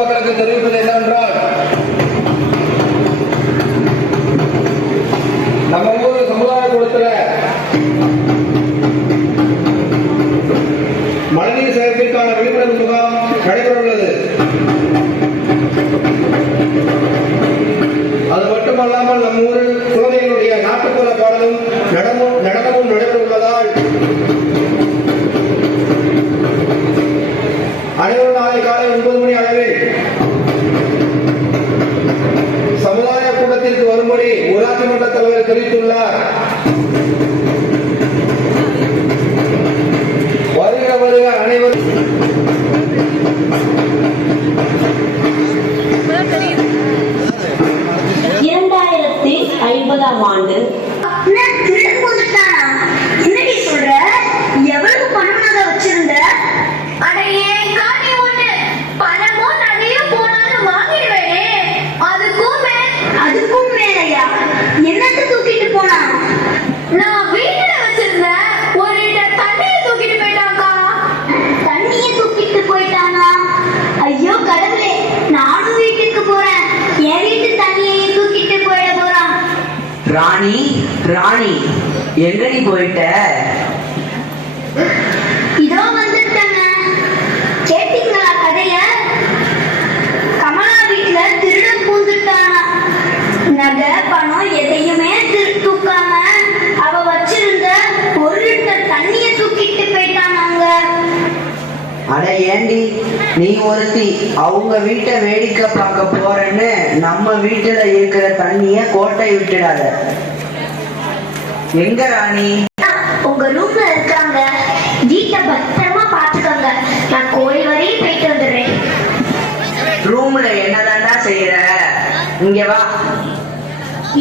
தெரிவிப்பது என்னவென்றால், நம்ம ஊர் சமுதாய கூடத்துல மழைநீர் சேகரிப்பிற்கான விழிப்புணர்வு முகாம் நடைபெற உள்ளது. அது மட்டுமல்லாமல் நம் ஊரில் குழந்தைகளுடைய நாட்டுப்புற பாடலும் நடனமும் நடைபெற உள்ளதால் அனைவரும் நாளை காலை 9 மணி அளவில் சமுதாய கூட்டத்திற்கு வரும்படி ஊராட்சி மன்ற தலைவர் தெரிவித்துள்ளார். வருக வருக அனைவரும். 2050ஆம் ஆண்டு என்னடி சொல்ற? எவ்வளவு பணம் நகை வச்சிருந்த? அடையே காணி ஒண்ணு பணமோ நகையோ போனாலும் வாங்கிடுவேனே. அதுக்கும் மேலையா? என்னத்தை தூக்கிட்டு போனா? நான் வீட்டுல வச்சிருந்த ஒரு லிட்டர் தண்ணியை தூக்கிட்டு போயிட்டாங்கா. தண்ணியை தூக்கிட்டு போயிட்டானா? ஐயோ கடவுளே, நானும் வீட்டுக்கு போறேன். என் வீட்டு தண்ணியை தூக்கிட்டு போயிட போறான். ராணி ராணி எங்கடி போயிட்ட? இதோ வந்துட்டேங்க. கேட்டீங்களா கதைய? கமலா வீட்டுல திருடன் பூந்துட்டானா. நகை பணம் எதையுமே தூக்காம அவ வச்சிருந்த ஒரு லிட்டர் தண்ணிய தூக்கிட்டு போயிட்டானாங்க. அட ஏண்டி, நீ ஒருத்தி அவங்க வீட்டை வேடிக்கை பார்க்க போறேன்னு நம்ம வீட்டுல இருக்கிற தண்ணிய கோட்டை விட்டுடாத. எங்க ராணி? உங்க ரூம்ல இருக்காங்க. வீட்டை பத்திரமா பாத்துக்கோங்க. நான் கோயில் வரையும் போயிட்டு வந்துடுறேன். ரூம்ல என்னதாண்டா செய்யற? இங்க வா.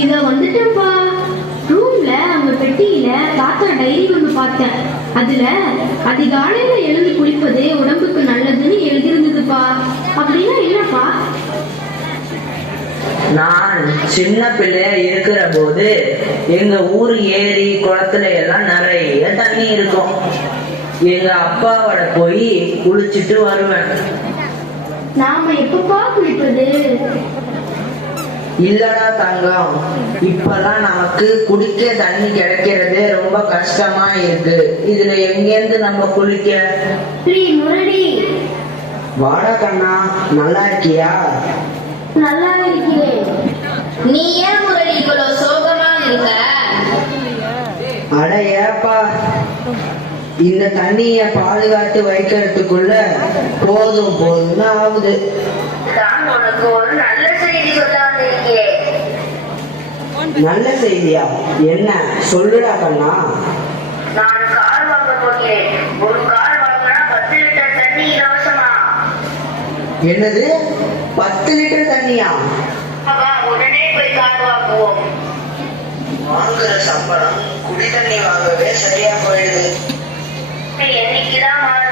இத வந்துட்டேன்ப்பா. ரூம்ல அவங்க பெட்டியில தாத்தா டைரி ஒண்ணு பார்த்தேன். அதுல அதிகாலையில எழுந்து குளிப்பது உடம்புக்கு நல்லதுன்னு எழுதியிருந்ததுப்பா. அப்படின்னா என்னப்பா? நான் சின்ன பிள்ளையா இருக்கிற போது எங்க ஊர் ஏரி குளத்துல எல்லாம் நிறைய தண்ணி இருக்கும். எங்க அப்பாவோட போய் குளிச்சுட்டு வருவேன். நாம எப்பப்பா குளிப்பது? இல்லடா தங்கம், இப்பெல்லாம் நமக்கு குடிக்க தண்ணி கிடைக்கிறதே ரொம்ப கஷ்டமா இருக்கு. இதுல எங்கேருந்து நம்ம குளிக்க? முரளி, வாடா கண்ணா, நல்லா இருக்கியா? நல்லா இருக்கிறேன். நீ ஏன் முரளி இவ்வளவு சோகமா இருக்க? அட ஏப்பா, இந்த தண்ணிய பாதுகாத்து வைக்கிறதுக்குள்ள போதும் போதும்னு ஆகுது. நான் உனக்கு ஒரு நல்ல செய்தி சொல்ல வந்திருக்கேன். நல்ல செய்தியா? என்ன சொல்லுடா கண்ணா. நான் கார் வாங்க போகிறேன். ஒரு கார் வாங்கினா 10 லிட்டர் தண்ணி இலவசமா. என்னது, 10 லிட்டர் தண்ணியா? உடனே போய் கார் வாங்குவோம். வாங்குற சம்பளம் குடி தண்ணி வாங்கவே சரியா போயிடுது. என்னைக்குதான் மாறும்?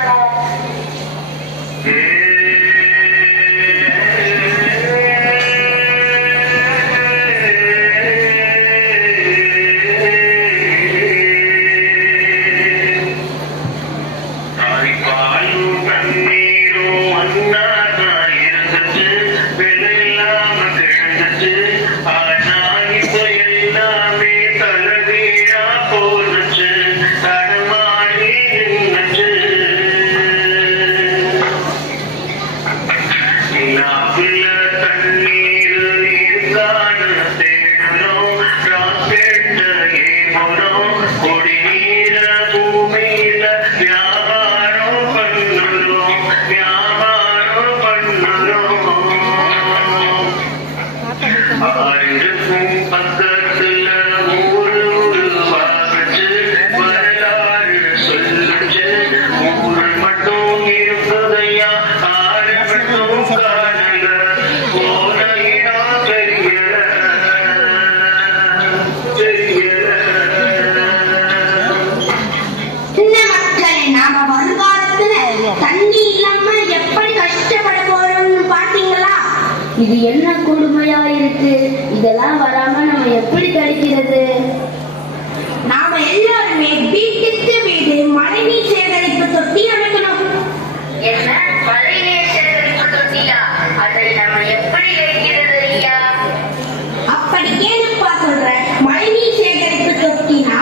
இது என்ன கொடுமையா இருக்கு? இதெல்லாம் வராம நம்ம எப்படி கிடைக்கிறது? நாம எல்லாருமே வீட்டுக்கு வீடு மழைநீர் சேகரிப்பு தொட்டி அமைக்கணும். என்ன மழைநீர் சேகரிப்பு தொட்டியா? அதை நம்ம எப்படி வைக்கிறது ஐயா? அப்படி கேளுப்பா சொல்றேன். மழைநீர் சேகரிப்பு தொட்டினா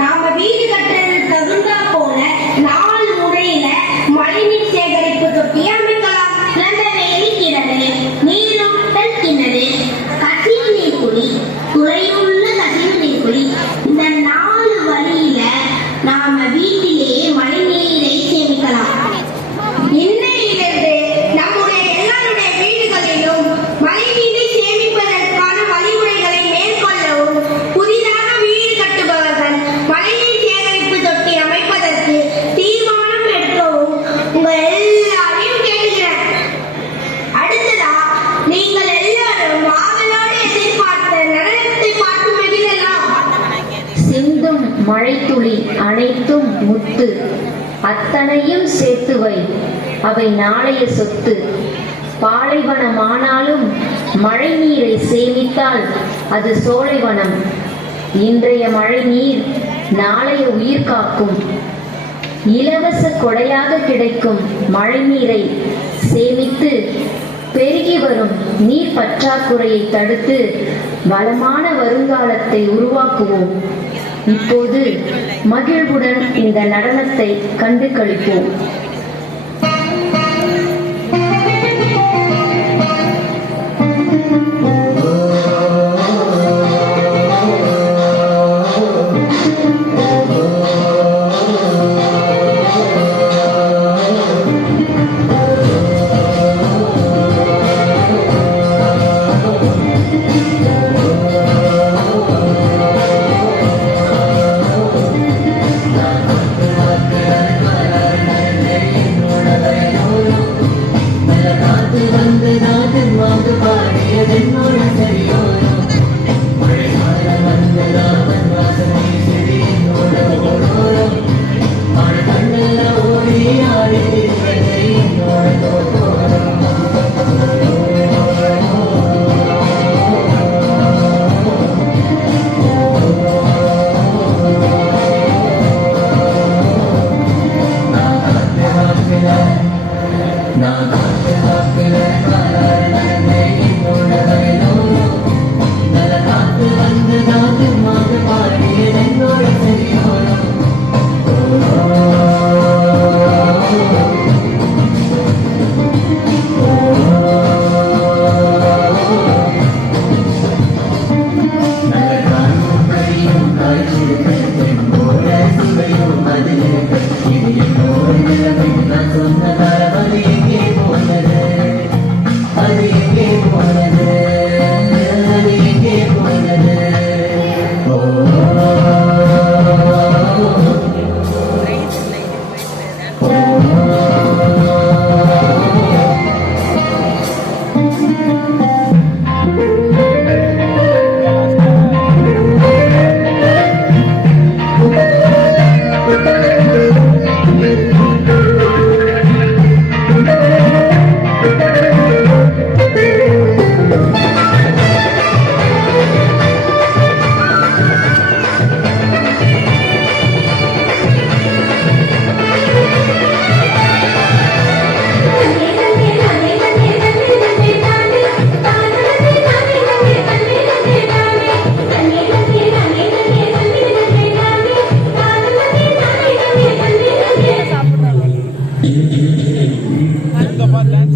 நாம வீடு கட்டுறதுக்கு தகுந்தா போல 4 முறையில மழைநீர் சேகரிப்பு தொட்டியை அமைக்கலாம். திறந்தவெளி கிணறு, நீரூட்டல் கிணறு, கசிவு நீர் குழி, துளையுள்ள கசிவு நீர் குழி, இந்த 4 வழியில நாம வீட்டிலேயே மழைநீரை சேமிக்கலாம். இன்னையிலிருந்து நம்முடைய எல்லாருடைய வீடுகளிலும் மழைநீரை சேமிப்பதற்கான வழிமுறைகளை மேற்கொள்ளவும், புதிதாக வீடு கட்டுபவர்கள் மழைநீர் சேகரிப்பு தொட்டி அமைப்பதற்கு தீர்மானம் எடுக்கவும் உங்க எல்லாரையும் கேட்டுக்கிறேன். அடுத்ததா நீங்கள் எல்லாரும் ஆவலோடு எதிர்பார்த்த நடனத்தை பார்த்து மகிழலாம். சிந்தும் மழைத்துளி அனைத்தும் முத்து, அத்தனையும் சேர்த்து வை, அவை நாளைய சொத்து. பாலைவனமானாலும் மழை நீரை சேமித்தால் அது சோலைவனம். இன்றைய மழை நீர் நாளைய உயிர் காக்கும். இலவச கொடையாக கிடைக்கும் மழை நீரை சேமித்து பெருகி வரும் நீர் பற்றாக்குறையை தடுத்து வளமான வருங்காலத்தை உருவாக்குவோம். இப்போது மகிழ்வுடன் இந்த நடனத்தை கண்டு களிப்போம். டான்ஸ்